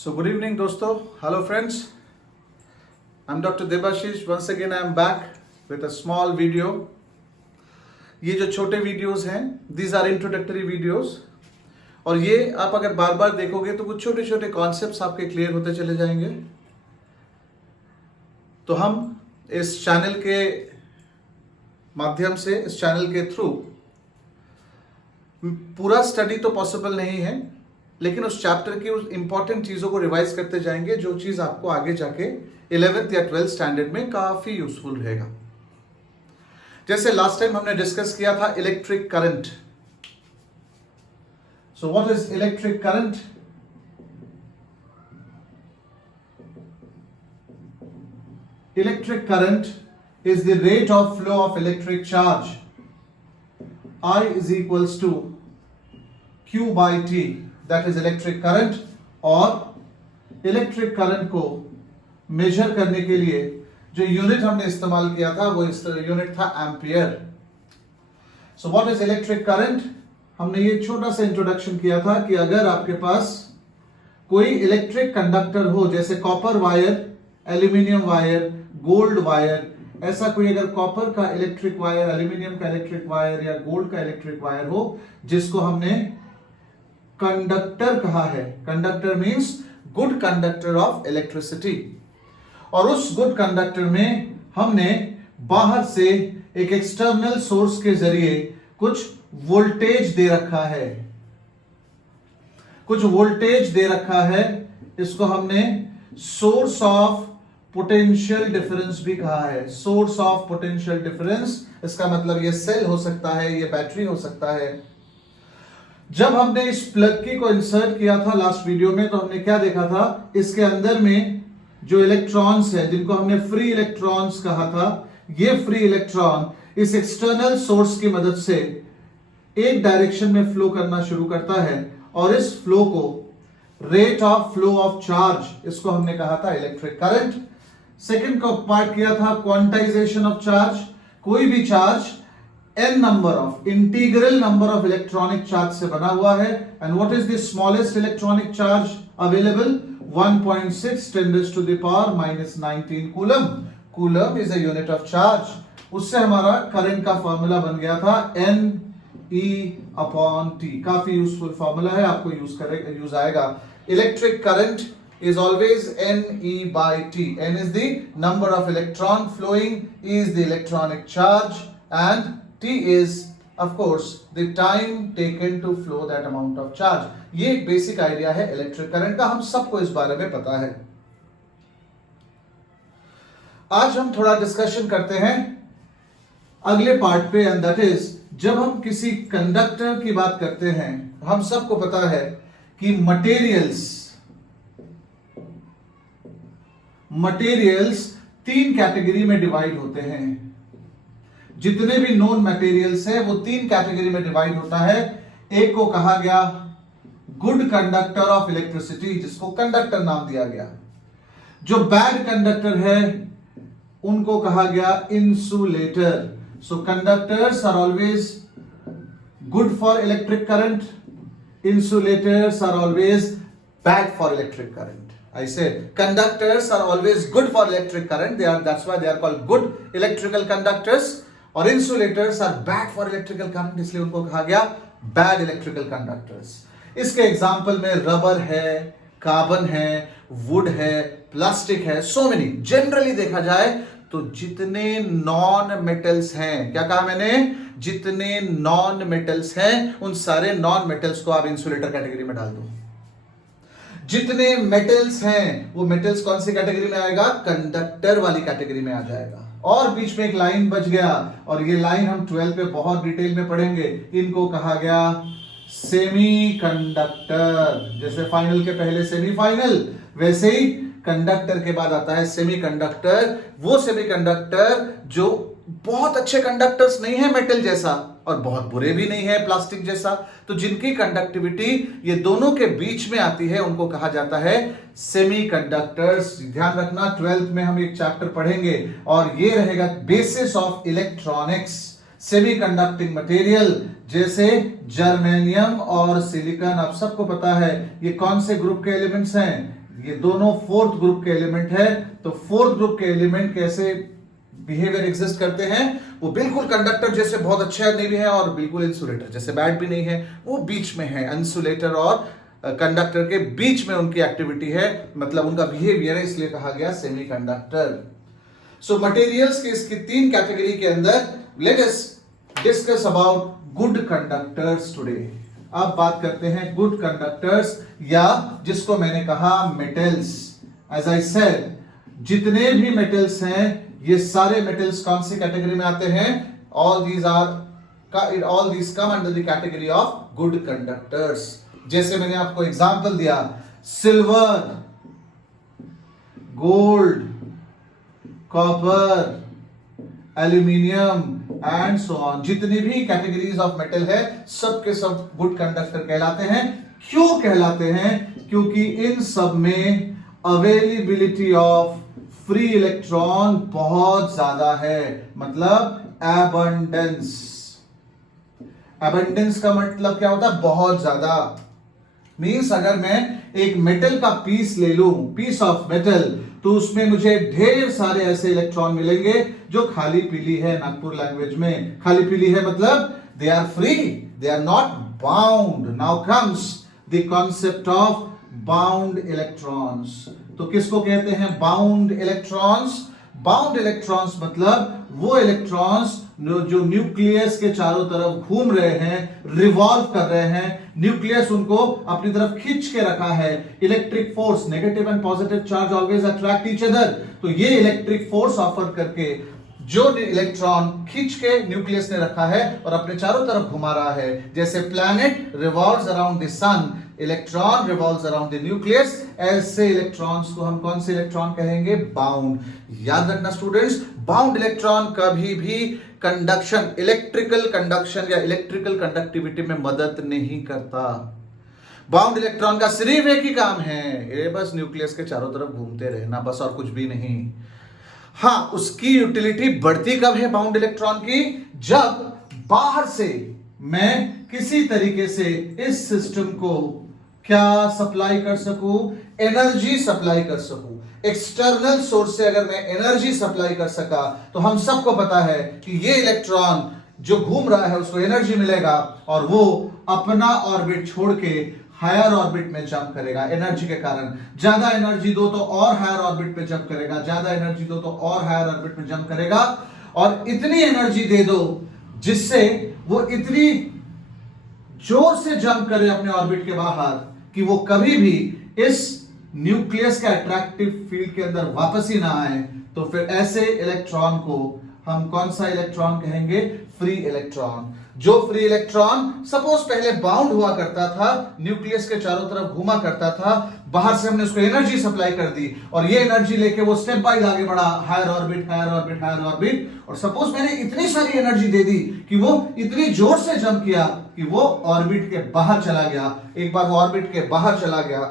So good evening दोस्तों, hello friends. I'm Dr. Debashish. Once again I am back with a small video. ये जो छोटे videos हैं, these are introductory videos. और ये आप अगर बार बार देखोगे तो कुछ छोटे छोटे कॉन्सेप्ट्स आपके क्लियर होते चले जाएंगे. तो हम इस चैनल के माध्यम से, इस चैनल के थ्रू पूरा स्टडी तो पॉसिबल नहीं है, लेकिन उस चैप्टर की उस इंपॉर्टेंट चीजों को रिवाइज करते जाएंगे जो चीज आपको आगे जाके 11th या 12th स्टैंडर्ड में काफी यूजफुल रहेगा. जैसे लास्ट टाइम हमने डिस्कस किया था electric current. So what is electric current? Electric current is the rate of flow of electric charge. I is equals to Q by T. That is electric current. और electric current को major करने के लिए जो unit हमने इस्तेमाल किया था वो यूनिट था ampere. So what is electric current? हमने ये छोटा सा इंट्रोडक्शन किया था कि अगर आपके पास कोई इलेक्ट्रिक कंडक्टर हो, जैसे copper wire, aluminium wire, gold wire, ऐसा कोई अगर कॉपर का इलेक्ट्रिक वायर, एल्यूमिनियम का इलेक्ट्रिक वायर या गोल्ड का इलेक्ट्रिक वायर हो, जिसको हमने कंडक्टर कहा है. Conductor means good conductor of electricity. और उस गुड कंडक्टर में हमने बाहर से एक एक्सटर्नल सोर्स के जरिए कुछ वोल्टेज दे रखा है. कुछ वोल्टेज दे रखा है. इसको हमने सोर्स ऑफ पोटेंशियल डिफरेंस भी कहा है. सोर्स ऑफ पोटेंशियल डिफरेंस, इसका मतलब ये सेल हो सकता है, ये बैटरी हो सकता है. जब हमने इस प्लग की को इंसर्ट किया था लास्ट वीडियो में, तो हमने क्या देखा था, इसके अंदर में जो इलेक्ट्रॉन्स है, जिनको हमने फ्री इलेक्ट्रॉन्स कहा था, ये फ्री इलेक्ट्रॉन इस एक्सटर्नल सोर्स की मदद से एक डायरेक्शन में फ्लो करना शुरू करता है. और इस फ्लो को rate of flow of charge, इसको हमने कहा था इलेक्ट्रिक करंट. सेकंड का पार्ट किया था क्वांटाइजेशन ऑफ चार्ज. कोई भी charge n number of, integral number of electronic charge से बना हुआ है. And what is the smallest electronic charge available? 1.6 10 to the power minus 19 coulomb. Coulomb is a unit of charge. उससे हमारा current का formula बन गया था Ne/T. काफी यूजफुल फॉर्मूला है, आपको यूज आएगा. Electric current is always Ne/T. N is the number of electron flowing, E is the electronic charge, and T is of course the time taken to flow that amount of charge. ये एक basic idea है electric current का, हम सबको इस बारे में पता है. आज हम थोड़ा डिस्कशन करते हैं अगले पार्ट पे, एंड दैट इज जब हम किसी कंडक्टर की बात करते हैं, हम सबको पता है कि मटेरियल्स 3 कैटेगरी में डिवाइड होते हैं. जितने भी नोन मटेरियल्स है वो 3 कैटेगरी में डिवाइड होता है. एक को कहा गया गुड कंडक्टर ऑफ इलेक्ट्रिसिटी, जिसको कंडक्टर नाम दिया गया. जो बैड कंडक्टर है उनको कहा गया insulator. So conductors are always good for electric current, insulators are always bad for electric current. I said conductors are always good for electric current. That's why they are called good electrical conductors. और insulators are bad for electrical current, इसलिए उनको कहा गया bad electrical conductors. इसके example में rubber है, carbon है, would है, प्लास्टिक है, so many. जनरली देखा जाए तो जितने नॉन मेटल्स हैं, क्या कहा मैंने, जितने नॉन मेटल्स हैं, उन सारे नॉन मेटल्स को आप इंसुलेटर कैटेगरी में डाल दो. जितने मेटल्स हैं वो मेटल्स कौन सी कैटेगरी में आएगा? कंडक्टर वाली कैटेगरी में आ जाएगा. और बीच में एक लाइन बच गया, और ये लाइन हम 12 पे बहुत डिटेल में पढ़ेंगे. इनको कहा गया सेमीकंडक्टर. जैसे फाइनल के पहले सेमीफाइनल, वैसे ही कंडक्टर के बाद आता है सेमीकंडक्टर. वो सेमीकंडक्टर जो बहुत अच्छे कंडक्टर्स नहीं है मेटल जैसा, और बहुत बुरे भी नहीं है प्लास्टिक जैसा, तो जिनकी कंडक्टिविटी ये दोनों के बीच में आती है, उनको कहा जाता है सेमीकंडक्टर्स. ध्यान रखना, 12th में हम एक चैप्टर पढ़ेंगे और ये रहेगा basis of electronics. Semiconducting material जैसे जर्मेनियम और सिलिकॉन, आप सबको पता है ये कौन से ग्रुप के एलिमेंट्स हैं? ये दोनों फोर्थ ग्रुप के एलिमेंट है। तो फोर्थ ग्रुप के एलिमेंट कैसे बिहेवियर एग्जिस्ट करते हैं? वो बिल्कुल कंडक्टर जैसे बहुत अच्छा नहीं भी है और बिल्कुल इंसुलेटर जैसे बैड भी नहीं है, वो बीच में है। इंसुलेटर और कंडक्टर के बीच में उनकी एक्टिविटी है, मतलब उनका बिहेवियर है, इसलिए कहा गया सेमीकंडक्टर। सो मटेरियल्स के इसकी 3 कैटेगरी के अंदर let us discuss about good conductors today. अब बात करते हैं गुड कंडक्टर्स, या जिसको मैंने कहा मेटल्स। एज आई सेड, जितने भी मेटल्स हैं ये सारे मेटल्स कौन सी कैटेगरी में आते हैं? All these come under the category of good conductors. जैसे मैंने आपको एग्जांपल दिया, silver, gold, copper, aluminium and so on, जितनी भी कैटेगरीज ऑफ मेटल है सब के सब गुड कंडक्टर कहलाते हैं। क्यों कहलाते हैं? क्योंकि इन सब में अवेलेबिलिटी ऑफ फ्री इलेक्ट्रॉन बहुत ज्यादा है, मतलब एबंडेंस। एबंडेंस का मतलब क्या होता है? बहुत ज्यादा। मींस अगर मैं एक मेटल का पीस ले लूं, पीस ऑफ मेटल, तो उसमें मुझे ढेर सारे ऐसे इलेक्ट्रॉन मिलेंगे जो खाली पीली है। नागपुर लैंग्वेज में खाली पीली है मतलब they are free, they are not bound. Now comes the concept of bound electrons. तो किसको कहते हैं बाउंड इलेक्ट्रॉन्स? बाउंड इलेक्ट्रॉन्स मतलब वो इलेक्ट्रॉन्स जो न्यूक्लियस के चारों तरफ घूम रहे हैं, रिवॉल्व कर रहे हैं, न्यूक्लियस उनको अपनी तरफ खींच के रखा है। Electric force, negative and positive charge always attract each other. तो ये इलेक्ट्रिक फोर्स ऑफर करके जो इलेक्ट्रॉन खींच के न्यूक्लियस ने रखा है और अपने चारों तरफ घुमा रहा है। जैसे planet revolves around the sun, electron revolves around the nucleus, ऐसे इलेक्ट्रॉन्स को हम कौन से इलेक्ट्रॉन कहेंगे? बाउंड। याद रखना स्टूडेंट्स, बाउंड इलेक्ट्रॉन कभी भी कंडक्शन, इलेक्ट्रिकल कंडक्शन या इलेक्ट्रिकल कंडक्टिविटी में मदद नहीं करता। बाउंड इलेक्ट्रॉन का सिर्फ एक ही काम है, ये बस न्यूक्लियस के चारों तरफ घूमते रहना, बस और कुछ भी नहीं। हाँ, उसकी यूटिलिटी बढ़ती कब है बाउंड इलेक्ट्रॉन की? जब बाहर से मैं किसी तरीके से इस सिस्टम को क्या सप्लाई कर सकूं? एनर्जी सप्लाई कर सकूं। एक्सटर्नल सोर्स से अगर मैं एनर्जी सप्लाई कर सका तो हम सबको पता है कि ये इलेक्ट्रॉन जो घूम रहा है उसको एनर्जी मिलेगा और वो अपना ऑर्बिट छोड़ के हायर ऑर्बिट में जंप करेगा। एनर्जी के कारण ज्यादा एनर्जी दो तो और हायर ऑर्बिट में जंप करेगा, ज्यादा एनर्जी दो तो और हायर ऑर्बिट में जंप करेगा, और इतनी एनर्जी दे दो जिससे वो इतनी जोर से जंप करे अपने ऑर्बिट के बाहर कि वो कभी भी इस न्यूक्लियस के अट्रैक्टिव फील्ड के अंदर वापस ही ना आए। तो फिर ऐसे इलेक्ट्रॉन को हम कौन सा इलेक्ट्रॉन कहेंगे? Free electron. जो फ्री इलेक्ट्रॉन सपोज पहले बाउंड हुआ करता था, न्यूक्लियस के चारों तरफ घूमा करता था, बाहर से हमने उसको एनर्जी सप्लाई कर दी और ये एनर्जी लेके वो स्टेप बाय आगे बढ़ा, higher orbit, higher orbit, higher orbit, और सपोज मैंने इतनी सारी एनर्जी दे दी कि वो इतनी जोर से जंप किया कि वो ऑर्बिट के बाहर चला गया। एक बार वो ऑर्बिट के बाहर चला गया,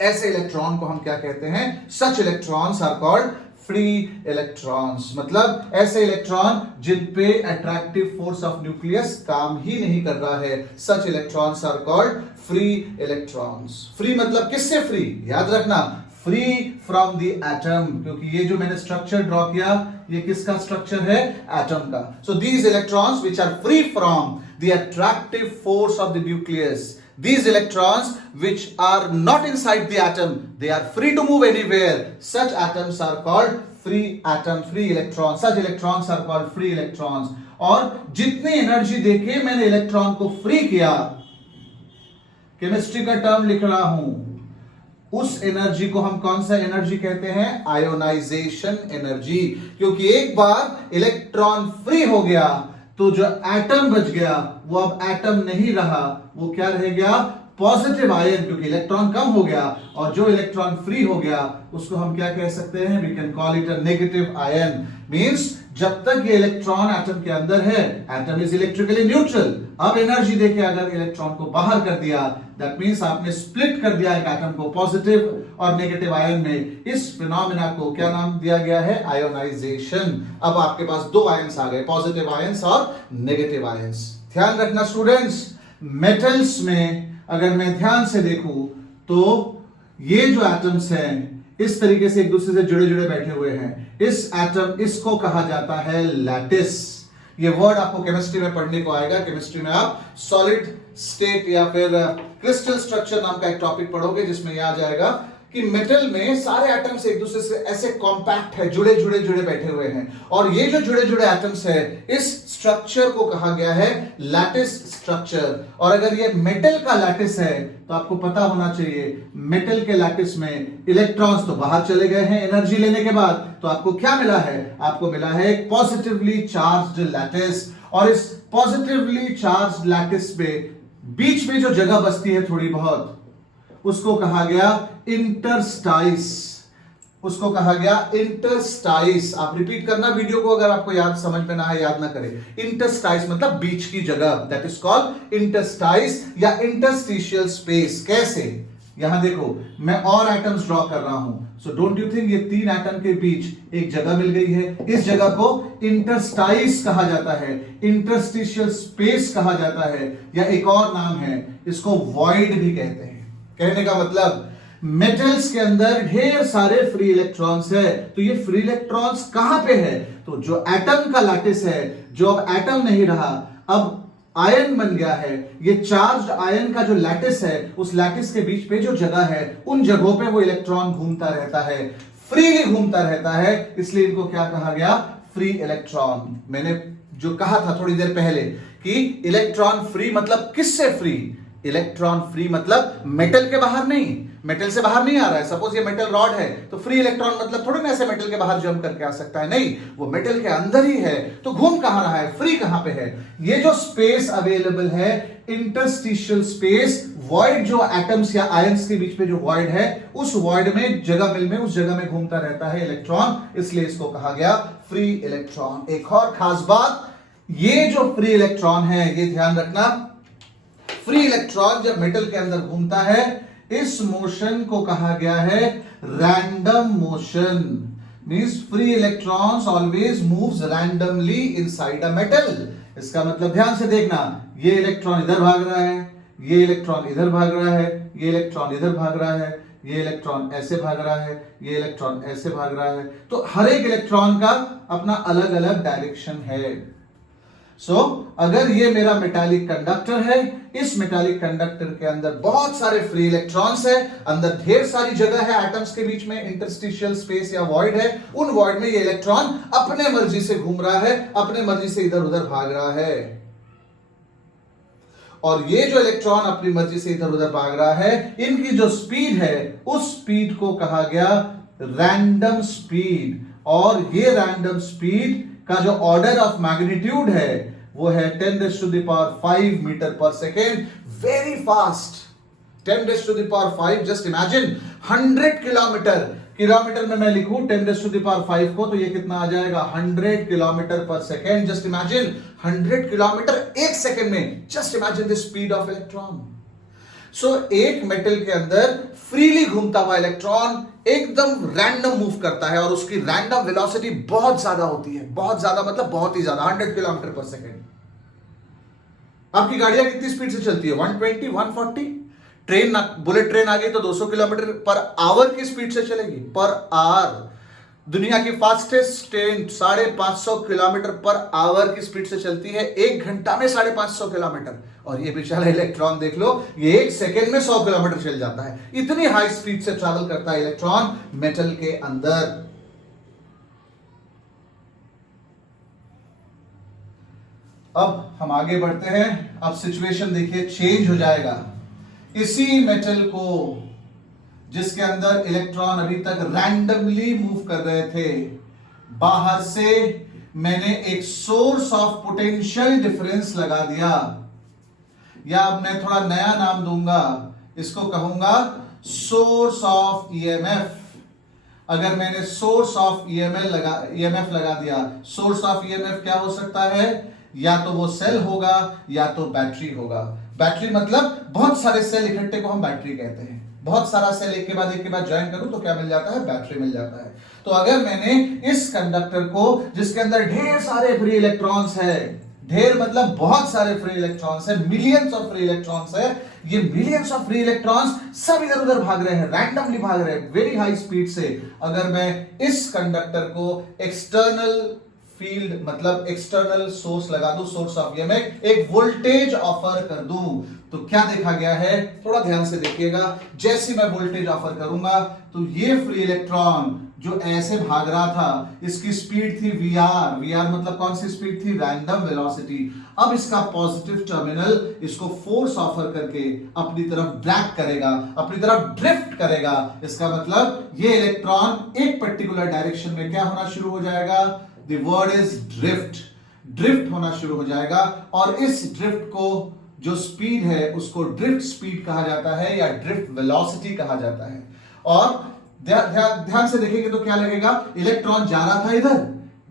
ऐसे इलेक्ट्रॉन को हम क्या कहते हैं? Such electrons are called free electrons. मतलब ऐसे इलेक्ट्रॉन जिन पे अट्रैक्टिव फोर्स ऑफ न्यूक्लियस काम ही नहीं कर रहा है, such electrons are called free electrons. Free मतलब किससे फ्री? याद रखना, फ्री फ्रॉम द एटम, क्योंकि ये जो मैंने स्ट्रक्चर ड्रॉ किया ये किसका स्ट्रक्चर है? एटम का। So these electrons which are free from the attractive force of the nucleus, these electrons which are not inside the atom, they are free to move anywhere, such atoms are called free atom, free electrons, such electrons are called free electrons। और जितनी energy देके मैंने electron को free किया, chemistry का term लिख रहा हूं, उस एनर्जी को हम कौन सा एनर्जी कहते हैं? Ionisation energy. क्योंकि एक बार इलेक्ट्रॉन फ्री हो गया तो जो एटम बच गया वो अब एटम नहीं रहा, वो क्या रह गया? पॉजिटिव आयन, क्योंकि इलेक्ट्रॉन कम हो गया, और जो इलेक्ट्रॉन फ्री हो गया उसको हम क्या कह सकते हैं? We can call it a negative ion. Means जब तक ये इलेक्ट्रॉन एटम के अंदर है, एटम इज इलेक्ट्रिकली न्यूट्रल। अब एनर्जी देके अगर इलेक्ट्रॉन को बाहर कर दिया, दैट मींस आपने स्प्लिट कर दिया एक एटम को पॉजिटिव और नेगेटिव आयन में। इस फिनोमेना को क्या नाम दिया गया है? आयोनाइजेशन। अब आपके पास दो आयंस आ गए, पॉजिटिव आयंस और नेगेटिव आयंस। ध्यान रखना स्टूडेंट्स, मेटल्स में अगर मैं ध्यान से देखूं तो ये जो एटम्स हैं इस तरीके से एक दूसरे से जुड़े जुड़े बैठे हुए हैं, इस एटम, इसको कहा जाता है लैटिस। ये वर्ड आपको केमिस्ट्री में पढ़ने को आएगा। केमिस्ट्री में आप सॉलिड स्टेट या फिर क्रिस्टल स्ट्रक्चर नाम का एक टॉपिक पढ़ोगे जिसमें यह आ जाएगा कि मेटल में सारे एटम्स एक दूसरे से ऐसे कॉम्पैक्ट है, जुड़े जुड़े जुड़े बैठे हुए हैं, और ये जो जुड़े जुड़े एटम्स है इस स्ट्रक्चर को कहा गया है लैटिस स्ट्रक्चर। और अगर ये मेटल का लैटिस है तो आपको पता होना चाहिए मेटल के लैटिस में इलेक्ट्रॉन्स तो बाहर चले गए हैं एनर्जी लेने के बाद, तो आपको क्या मिला है? आपको मिला है एक पॉजिटिवली चार्ज्ड लैटिस। और इस पॉजिटिवली चार्ज्ड लैटिस पे बीच में जो जगह बचती है थोड़ी बहुत, उसको कहा गया इंटरस्टाइस। उसको कहा गया इंटरस्टाइस। आप रिपीट करना वीडियो को अगर आपको याद समझ में ना है, याद ना करें। इंटरस्टाइस मतलब बीच की जगह, दैट इज कॉल्ड इंटरस्टाइस या इंटरस्टिशियल स्पेस। कैसे? यहां देखो मैं और एटम्स ड्रॉ कर रहा हूं, सो डोंट यू थिंक ये तीन एटम के बीच एक जगह मिल गई है। इस जगह को इंटरस्टाइस कहा जाता है, इंटरस्टिशियल स्पेस कहा जाता है, या एक और नाम है इसको वॉइड भी कहते हैं। कहने का मतलब मेटल्स के अंदर ढेर सारे फ्री इलेक्ट्रॉन्स है, तो ये फ्री इलेक्ट्रॉन्स कहां पे है? तो जो एटम का लैटिस है, जो अब एटम नहीं रहा, अब आयन बन गया है, ये चार्ज्ड आयन का जो लैटिस है, उस लैटिस के बीच पे जो जगह है, उन जगहों पे वो इलेक्ट्रॉन घूमता रहता है, फ्रीली घूमता रहता है, इसलिए इनको क्या कहा गया? Free electron. मैंने जो कहा था थोड़ी देर पहले कि इलेक्ट्रॉन फ्री मतलब किससे फ्री? इलेक्ट्रॉन फ्री मतलब मेटल के बाहर नहीं, मेटल से बाहर नहीं आ रहा है। सपोज ये मेटल रॉड है तो फ्री इलेक्ट्रॉन मतलब थोड़ी ना ऐसे मेटल के बाहर जंप करके आ सकता है, नहीं, वो मेटल के अंदर ही है, तो घूम कहां रहा है? फ्री कहां पे है? ये जो स्पेस अवेलेबल है इंटरस्टिशियल स्पेस, वॉइड जो एटम्स या आयंस के बीच में जो वॉइड है, उस वॉइड में जगह मिल में उस जगह में घूमता रहता है इलेक्ट्रॉन, इसलिए इसको कहा गया फ्री इलेक्ट्रॉन। एक और खास बात, ये जो फ्री इलेक्ट्रॉन है, ये ध्यान रखना, फ्री इलेक्ट्रॉन जब मेटल के अंदर घूमता है, इस मोशन को कहा गया है random motion. Means free electrons always moves randomly inside a metal. इसका मतलब ध्यान से देखना, ये इलेक्ट्रॉन इधर भाग रहा है, ये इलेक्ट्रॉन इधर भाग रहा है, ये इलेक्ट्रॉन इधर भाग रहा है, ये इलेक्ट्रॉन ऐसे भाग रहा है, ये इलेक्ट्रॉन ऐसे भाग रहा है, तो हर एक इलेक्ट्रॉन का अपना अलग अलग डायरेक्शन है। अगर ये मेरा मेटालिक कंडक्टर है, इस मेटालिक कंडक्टर के अंदर बहुत सारे फ्री इलेक्ट्रॉन्स है, अंदर ढेर सारी जगह है एटम्स के बीच में, इंटरस्टिशियल स्पेस या वॉइड है, उन वॉइड में ये इलेक्ट्रॉन अपने मर्जी से घूम रहा है, अपने मर्जी से इधर उधर भाग रहा है। और ये जो इलेक्ट्रॉन अपनी मर्जी से इधर उधर भाग रहा है, इनकी जो स्पीड है, उस स्पीड को कहा गया रैंडम स्पीड। और ये रैंडम स्पीड का जो ऑर्डर ऑफ मैग्नीट्यूड है वो है 10⁵ metre per second. Very fast. 10⁵ just imagine 100 kilometre में मैं लिखूं 10⁵ को, तो ये कितना आ जाएगा? 100 किलोमीटर पर सेकेंड। जस्ट इमेजिन 100 किलोमीटर एक सेकेंड में। Just imagine the speed of electron. एक मेटल के अंदर फ्रीली घूमता हुआ इलेक्ट्रॉन एकदम रैंडम मूव करता है, और उसकी रैंडम वेलोसिटी बहुत ज्यादा होती है, बहुत ज्यादा मतलब बहुत ही ज्यादा, 100 किलोमीटर पर सेकेंड। आपकी गाड़ियां कितनी स्पीड से चलती है? 120, 140। ट्रेन, बुलेट ट्रेन आ गई तो 200 किलोमीटर पर आवर की स्पीड से चलेगी, पर आवर। दुनिया की fastest train 550 kilometre per hour की स्पीड से चलती है, एक घंटा में 550 किलोमीटर। और ये बेचारा इलेक्ट्रॉन देख लो, ये एक सेकेंड में 100 किलोमीटर चल जाता है। इतनी हाई स्पीड से ट्रैवल करता है इलेक्ट्रॉन मेटल के अंदर। अब हम आगे बढ़ते हैं। अब सिचुएशन देखिए चेंज हो जाएगा। इसी मेटल को, जिसके अंदर इलेक्ट्रॉन अभी तक रैंडमली मूव कर रहे थे, बाहर से मैंने एक सोर्स ऑफ पोटेंशियल डिफरेंस लगा दिया, या अब मैं थोड़ा नया नाम दूंगा, इसको कहूंगा सोर्स ऑफ ईएमएफ। अगर मैंने सोर्स ऑफ ईएमएफ लगा दिया, सोर्स ऑफ ईएमएफ क्या हो सकता है? या तो वो सेल होगा या तो बैटरी होगा। बैटरी मतलब बहुत सारे सेल इकट्ठे को हम बैटरी कहते हैं। बहुत सारा सेल एक के बाद ज्वाइन करूं तो क्या मिल जाता है? बैटरी मिल जाता है। तो अगर मैंने इस कंडक्टर को, जिसके अंदर ढेर सारे फ्री इलेक्ट्रॉन्स है, ढेर मतलब बहुत सारे फ्री इलेक्ट्रॉन्स है, मिलियंस ऑफ फ्री इलेक्ट्रॉन्स है। ये मिलियंस ऑफ फ्री इलेक्ट्रॉन्स सब इधर उधर भाग रहे हैं, रैंडमली भाग रहे हैं वेरी हाई स्पीड से। अगर मैं इस कंडक्टर को एक्सटर्नल फील्ड मतलब एक्सटर्नल सोर्स लगा दूं, सोर्स ऑफ ईएमएफ, एक वोल्टेज ऑफर कर दूं, तो क्या देखा गया है, थोड़ा ध्यान से देखिएगा। जैसे मैं वोल्टेज ऑफर करूंगा तो ये फ्री इलेक्ट्रॉन जो ऐसे भाग रहा था, इसकी स्पीड थी वीआर। वीआर मतलब कौन सी स्पीड थी, रैंडम वेलोसिटी। अब इसका पॉजिटिव टर्मिनल इसको फोर्स ऑफर करके अपनी तरफ ड्रैग करेगा, अपनी तरफ ड्रिफ्ट करेगा। इसका मतलब ये इलेक्ट्रॉन एक पर्टिकुलर डायरेक्शन में क्या होना शुरू हो जाएगा, the word is drift, drift होना शुरू हो जाएगा। और इस ड्रिफ्ट को जो स्पीड है उसको ड्रिफ्ट स्पीड कहा जाता है या ड्रिफ्ट वेलोसिटी कहा जाता है। और ध्यान से देखेंगे तो क्या लगेगा, इलेक्ट्रॉन जा रहा था इधर,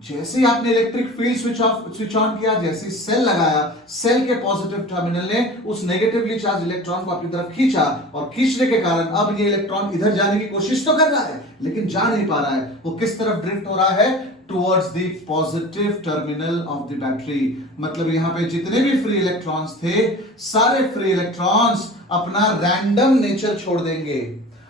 जैसे ही आपने इलेक्ट्रिक फील्ड स्विच ऑन किया, जैसे सेल लगाया, सेल के पॉजिटिव टर्मिनल ने उस नेगेटिवली चार्ज इलेक्ट्रॉन को अपनी तरफ खींचा, और खींचने के कारण अब ये इलेक्ट्रॉन इधर जाने की कोशिश तो कर रहा है लेकिन जा नहीं पा रहा है। वो किस तरफ ड्रिफ्ट हो रहा है, towards the positive terminal of the battery. मतलब यहां पे जितने भी फ्री इलेक्ट्रॉन्स थे, सारे फ्री इलेक्ट्रॉन्स अपना रैंडम नेचर छोड़ देंगे,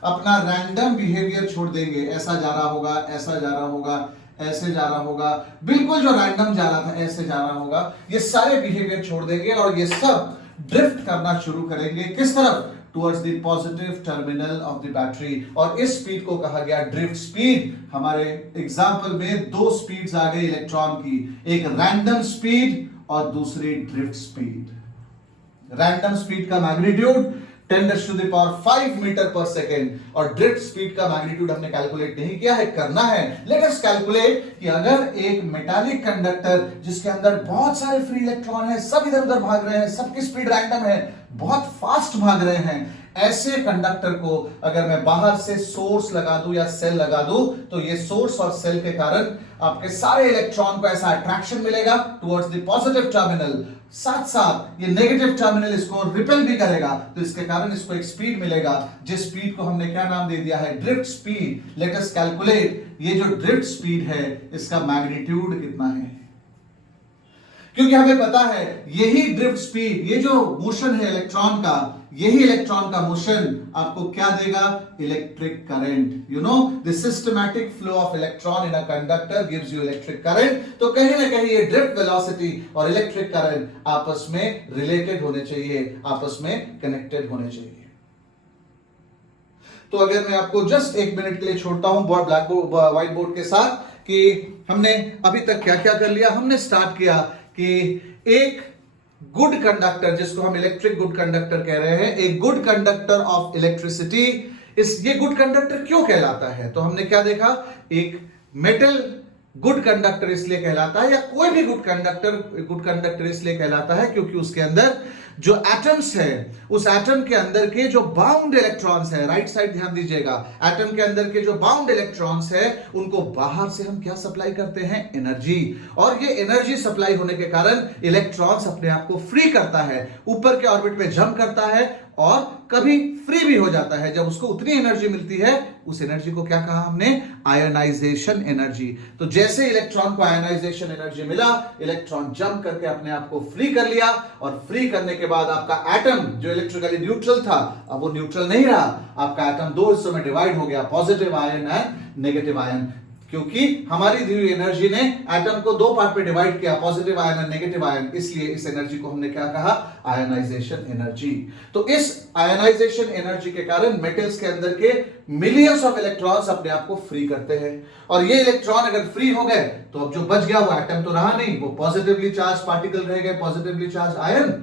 अपना रैंडम बिहेवियर छोड़ देंगे। ऐसा जा रहा होगा, ऐसा जा रहा होगा, ऐसे जा रहा होगा, बिल्कुल जो रैंडम जा रहा था ऐसे जा रहा होगा। ये सारे बिहेवियर छोड़ देंगे और ये सब ड्रिफ्ट करना शुरू करेंगे, किस तरफ, towards the positive terminal of the battery. और इस स्पीड को कहा गया ड्रिफ्ट स्पीड। हमारे एग्जांपल में दो स्पीड्स आ गई इलेक्ट्रॉन की, एक रैंडम स्पीड और दूसरी ड्रिफ्ट स्पीड। रैंडम स्पीड का मैग्नीट्यूड 10⁵ मीटर पर सेकेंड और ड्रिफ्ट स्पीड का मैग्नीट्यूड हमने कैलकुलेट नहीं किया है, करना है। लेट अस कैलकुलेट कि अगर एक मेटालिक कंडक्टर जिसके अंदर बहुत सारे फ्री इलेक्ट्रॉन है, सब इधर उधर भाग रहे हैं, सबकी स्पीड रैंडम है, बहुत फास्ट भाग रहे हैं, ऐसे कंडक्टर को अगर मैं बाहर से सोर्स लगा दूं या सेल लगा दूं, तो ये सोर्स और सेल के कारण आपके सारे इलेक्ट्रॉन को ऐसा अट्रैक्शन मिलेगा टुवर्ड्स द पॉजिटिव टर्मिनल, साथ साथ ये नेगेटिव टर्मिनल इसको रिपेल भी करेगा, तो इसके कारण इसको एक स्पीड मिलेगा, जिस स्पीड को हमने क्या नाम दे दिया है, drift speed. Let us calculate ये जो ड्रिफ्ट स्पीड है इसका मैग्नीट्यूड कितना है, क्योंकि हमें पता है यही ड्रिफ्ट स्पीड, ये जो मोशन है इलेक्ट्रॉन का, यही इलेक्ट्रॉन का मोशन आपको क्या देगा, electric current. You know the systematic flow of electron in a conductor gives you electric current. तो कहीं ना कहीं ये ड्रिफ्ट वेलोसिटी और इलेक्ट्रिक करंट आपस में रिलेटेड होने चाहिए, आपस में कनेक्टेड होने चाहिए। तो अगर मैं आपको जस्ट 1 मिनट के लिए छोड़ता हूं ब्लैक बोर्ड व्हाइट बोर्ड के साथ कि हमने अभी तक क्या क्या कर लिया। हमने स्टार्ट किया कि एक गुड कंडक्टर, जिसको हम इलेक्ट्रिक गुड कंडक्टर कह रहे हैं, एक गुड कंडक्टर ऑफ इलेक्ट्रिसिटी, ये गुड कंडक्टर क्यों कहलाता है, तो हमने क्या देखा, एक मेटल गुड कंडक्टर इसलिए कहलाता है, या कोई भी गुड कंडक्टर इसलिए कहलाता है क्योंकि उसके अंदर जो एटम्स है, उस एटम के अंदर के जो बाउंड इलेक्ट्रॉन्स है, राइट साइड ध्यान दीजिएगा, एटम के अंदर के जो बाउंड इलेक्ट्रॉन्स है उनको बाहर से हम क्या सप्लाई करते हैं, एनर्जी। और ये एनर्जी सप्लाई होने के कारण इलेक्ट्रॉन्स अपने आप को फ्री करता है, ऊपर के ऑर्बिट में जंप करता है और कभी फ्री भी हो जाता है। जब उसको उतनी एनर्जी मिलती है, उस एनर्जी को क्या कहा हमने, आयोनाइजेशन एनर्जी। तो जैसे इलेक्ट्रॉन को आयोनाइजेशन एनर्जी मिला, इलेक्ट्रॉन जंप करके अपने आप को फ्री कर लिया, और फ्री करने के बाद आपका एटम जो इलेक्ट्रिकली न्यूट्रल था, अब वो न्यूट्रल नहीं रहा, आपका एटम दो हिस्सों में डिवाइड हो गया, positive ion and negative ion. क्योंकि हमारी दी हुई एनर्जी ने एटम को दो पार्ट में डिवाइड किया, पॉजिटिव आयन और नेगेटिव आयन, इसलिए इस एनर्जी को हमने क्या कहा, आयनाइजेशन एनर्जी। तो इस आयनाइजेशन एनर्जी के कारण मेटल्स के अंदर के मिलियंस ऑफ इलेक्ट्रॉन्स अपने आप को फ्री करते हैं, और ये इलेक्ट्रॉन अगर फ्री हो गए तो अब जो बच गया वो एटम तो रहा नहीं, वो पॉजिटिवली चार्ज पार्टिकल रह गए, पॉजिटिवली चार्ज आयन।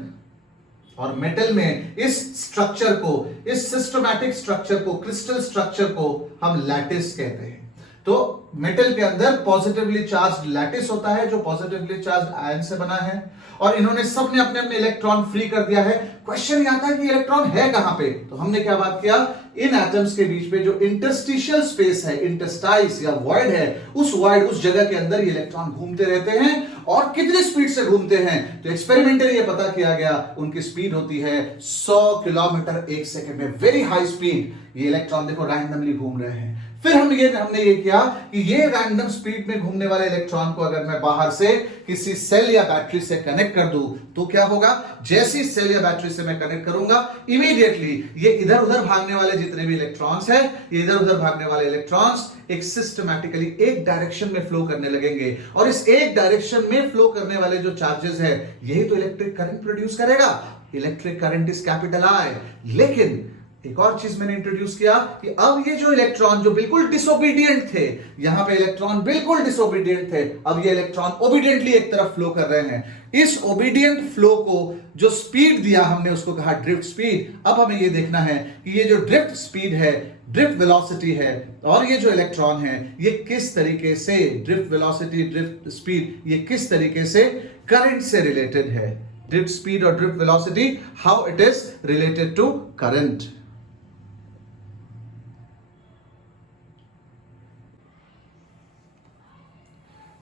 और मेटल में इस स्ट्रक्चर को, इस सिस्टमैटिक स्ट्रक्चर को, क्रिस्टल स्ट्रक्चर को हम लैटिस कहते हैं। तो मेटल के अंदर पॉजिटिवली चार्ज लैटिस होता है जो पॉजिटिवली चार्ज आयन से बना है, और इन्होंने सबने अपने अपने इलेक्ट्रॉन फ्री कर दिया है। क्वेश्चन ये आता है कि इलेक्ट्रॉन है कहां पे, तो हमने क्या बात किया, इन एटम्स के बीच में जो इंटरस्टिशियल स्पेस है, इंटरस्टाइस या वॉइड है, उस वॉइड, उस जगह के अंदर ये इलेक्ट्रॉन घूमते रहते हैं, और कितनी स्पीड से घूमते हैं, तो एक्सपेरिमेंटली ये पता किया गया, उनकी स्पीड होती है 100 किलोमीटर 1 सेकंड में, वेरी हाई स्पीड। ये इलेक्ट्रॉन देखो रैंडमली घूम रहे हैं, फिर हमने ये किया कि ये रैंडम स्पीड में घूमने वाले इलेक्ट्रॉन को अगर मैं बाहर से किसी सेल या बैटरी से कनेक्ट कर दूं तो क्या होगा, जैसी सेल या बैटरी से मैं कनेक्ट करूंगा इमीडिएटली ये इधर उधर भागने वाले जितने भी इलेक्ट्रॉन्स हैं, ये इधर उधर भागने वाले इलेक्ट्रॉन्स एक सिस्टमैटिकली एक डायरेक्शन में फ्लो करने लगेंगे, और इस एक डायरेक्शन में फ्लो करने वाले जो चार्जेस है यही तो इलेक्ट्रिक करंट प्रोड्यूस करेगा। Electric current is capital I. लेकिन एक और चीज मैंने इंट्रोड्यूस किया कि अब ये जो इलेक्ट्रॉन जो बिल्कुल डिसोबीडिएंट थे, यहां पे इलेक्ट्रॉन बिल्कुल डिसोबीडिएंट थे, अब ये इलेक्ट्रॉन ओबीडिएंटली एक तरफ फ्लो कर रहे हैं। इस ओबीडिएंट फ्लो को जो स्पीड दिया हमने उसको कहा ड्रिफ्ट स्पीड। अब हमें ये देखना है कि ये जो ड्रिफ्ट स्पीड है, ड्रिफ्ट वेलोसिटी है, और ये जो इलेक्ट्रॉन है ये किस तरीके से ड्रिफ्ट वेलोसिटी, ड्रिफ्ट स्पीड ये किस तरीके से करंट से रिलेटेड है। ड्रिफ्ट स्पीड और drift velocity, how it is related to current.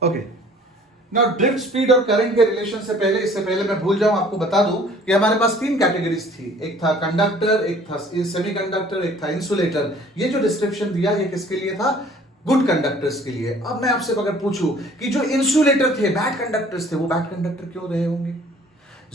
Okay, now drift speed और करंट के रिलेशन से पहले, इससे पहले मैं भूल जाऊं आपको बता दूं कि हमारे पास तीन कैटेगरीज थी, एक था कंडक्टर, एक था सेमीकंडक्टर, एक था इंसुलेटर। ये जो डिस्क्रिप्शन दिया ये किसके लिए था, गुड कंडक्टर्स के लिए। अब मैं आपसे अगर पूछूं कि जो इंसुलेटर थे, बैड कंडक्टर्स थे, वो बैड कंडक्टर क्यों रहे होंगे?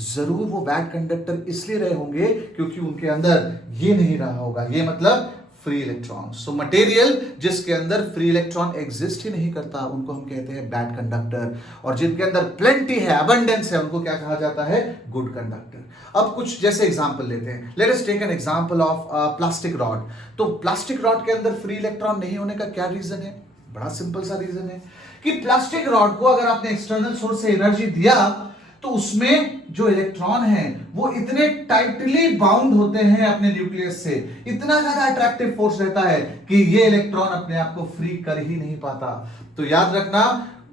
जरूर वो बैड कंडक्टर इसलिए रहे होंगे क्योंकि उनके अंदर ये नहीं रहा होगा, ये मतलब फ्री इलेक्ट्रॉन। सो मटेरियल जिसके अंदर फ्री इलेक्ट्रॉन एग्जिस्ट ही नहीं करता उनको हम कहते हैं बैड कंडक्टर, और जिनके अंदर प्लेंटी है, अबंडेंस है, उनको क्या कहा जाता है, गुड कंडक्टर। अब कुछ जैसे एग्जांपल लेते हैं, let us take an example of plastic rod. तो प्लास्टिक रॉड के अंदर फ्री इलेक्ट्रॉन नहीं होने का क्या रीजन है? बड़ा सिंपल सा रीजन है कि प्लास्टिक रॉड को अगर आपने एक्सटर्नल सोर्स से एनर्जी दिया तो उसमें जो इलेक्ट्रॉन हैं वो इतने टाइटली बाउंड होते हैं अपने न्यूक्लियस से, इतना ज्यादा अट्रैक्टिव फोर्स रहता है कि ये इलेक्ट्रॉन अपने आप को फ्री कर ही नहीं पाता। तो याद रखना,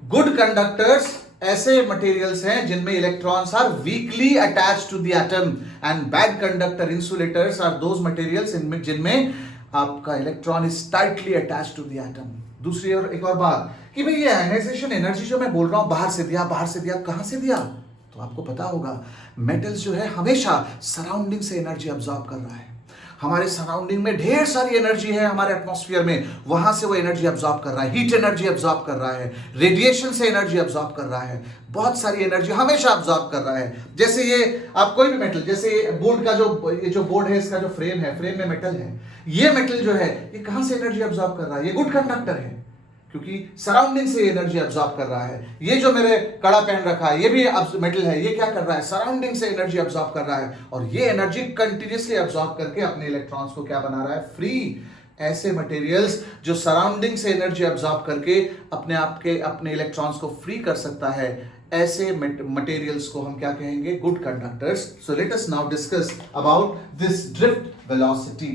गुड कंडक्टर्स ऐसे मटेरियल्स हैं जिनमें electrons are weakly attached to the atom, and bad conductor insulators are those materials जिनमें आपका electron is tightly attached to the atom. दूसरी और एक और बात कि भाई ये आयनाइजेशन एनर्जी जो मैं बोल रहा हूं बाहर से दिया, कहां से दिया? तो आपको पता होगा मेटल्स जो है हमेशा सराउंडिंग से एनर्जी अब्सॉर्ब कर रहा है। हमारे सराउंडिंग में ढेर सारी एनर्जी है, हमारे एटमॉस्फेयर में, वहां से वो एनर्जी अब्सॉर्ब कर रहा है, हीट एनर्जी अब्सॉर्ब कर रहा है, रेडिएशन से एनर्जी अब्सॉर्ब कर रहा है, बहुत सारी एनर्जी हमेशा अब्सॉर्ब कर रहा है। जैसे ये आप कोई भी मेटल, जैसे बोर्ड का ये जो बोर्ड है, इसका जो फ्रेम है, फ्रेम में मेटल है, ये मेटल जो है ये कहां से एनर्जी अब्सॉर्ब कर रहा है? ये गुड कंडक्टर है क्योंकि सराउंडिंग से एनर्जी अब्सॉर्ब कर रहा है। ये जो मेरे कड़ा पहन रखा है ये भी मेटल है, ये क्या कर रहा है, सराउंडिंग से एनर्जी अब्सॉर्ब कर रहा है, और ये एनर्जी कंटिन्यूअसली अब्सॉर्ब करके अपने इलेक्ट्रॉन्स को क्या बना रहा है, फ्री। ऐसे मटेरियल्स जो सराउंडिंग से एनर्जी अब्सॉर्ब करके अपने इलेक्ट्रॉन्स को फ्री कर सकता है, ऐसे मटेरियल्स को हम क्या कहेंगे, good conductors. So let us now discuss about this drift velocity.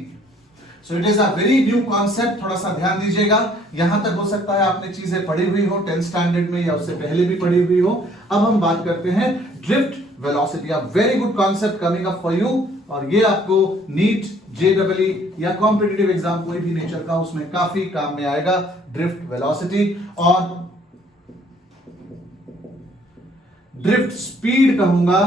So it is a very new concept, थोड़ा सा ध्यान दीजिएगा। यहां तक हो सकता है आपने चीजें पढ़ी हुई हो 10th स्टैंडर्ड में या उससे पहले भी पढ़ी हुई हो। अब हम बात करते हैं drift velocity. A very good concept coming up for you, और ये आपको नीट, जेईई या कॉम्पिटिटिव एग्जाम कोई भी नेचर का उसमें काफी काम में आएगा, ड्रिफ्ट वेलोसिटी। और ड्रिफ्ट स्पीड कहूंगा,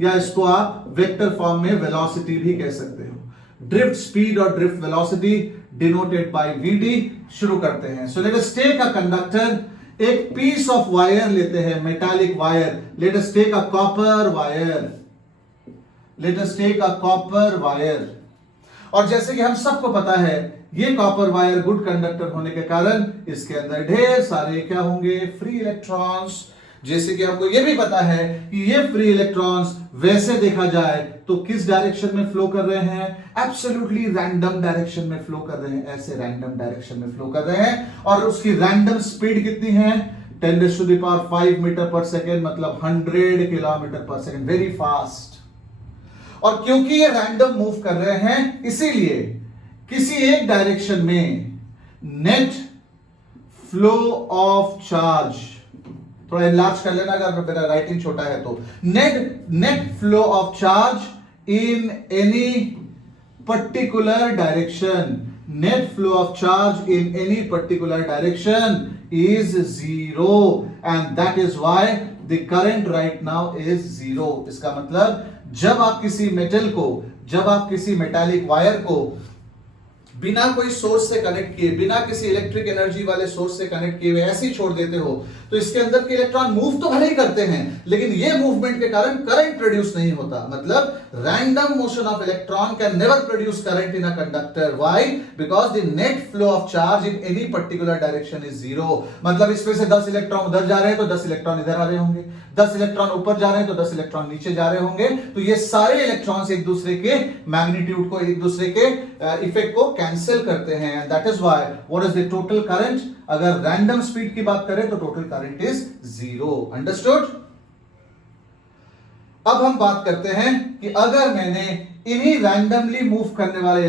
या इसको आप वेक्टर फॉर्म में वेलोसिटी भी कह सकते हो। ड्रिफ्ट स्पीड और drift velocity denoted by VD. शुरू करते हैं। So let us take a conductor, एक पीस ऑफ वायर लेते हैं, metallic wire. Let us take a copper wire, let us take a copper wire. और जैसे कि हम सबको पता है ये कॉपर वायर गुड कंडक्टर होने के कारण इसके अंदर ढेर सारे क्या होंगे, फ्री इलेक्ट्रॉन्स। जैसे कि हमको यह भी पता है कि ये फ्री इलेक्ट्रॉन्स वैसे देखा जाए तो किस डायरेक्शन में फ्लो कर रहे हैं, एब्सोल्युटली रैंडम डायरेक्शन में फ्लो कर रहे हैं, ऐसे रैंडम डायरेक्शन में फ्लो कर रहे हैं। और उसकी रैंडम स्पीड कितनी है, 10⁵ मीटर पर सेकेंड, मतलब 100 किलोमीटर पर सेकेंड, वेरी फास्ट। और क्योंकि ये रैंडम मूव कर रहे हैं इसीलिए किसी एक डायरेक्शन में नेट फ्लो ऑफ चार्ज, थोड़ा इनलार्ज कर लेना अगर मेरा राइटिंग छोटा है तो, net flow of charge in any particular direction, net flow of charge in any particular direction is 0, and that is why the current right now is 0। इसका मतलब जब आप किसी मेटल को, जब आप किसी मेटालिक वायर को बिना कोई सोर्स से कनेक्ट किए, बिना किसी इलेक्ट्रिक एनर्जी वाले सोर्स से कनेक्ट किए हुए ऐसे ही छोड़ देते हो, तो इसके अंदर के इलेक्ट्रॉन मूव तो भले ही करते हैं, लेकिन ये मूवमेंट के कारण करंट प्रोड्यूस नहीं होता। मतलब random motion of electron can never produce current in a conductor. Why? Because the net flow of charge in any particular direction is zero. मतलब इसमें से 10 इलेक्ट्रॉन उधर जा रहे हैं तो 10 इलेक्ट्रॉन इधर आ रहे होंगे, 10 इलेक्ट्रॉन ऊपर जा रहे हैं तो 10 इलेक्ट्रॉन नीचे जा रहे होंगे। तो ये सारे इलेक्ट्रॉन्स एक दूसरे के मैग्नीट्यूड को, एक दूसरे के इफेक्ट को कैंसिल करते हैं। That is why what is the total current? अगर रैंडम स्पीड की बात करें तो total current is zero. Understood? अब हम बात करते हैं कि अगर मैंने इन्हीं रैंडमली मूव करने वाले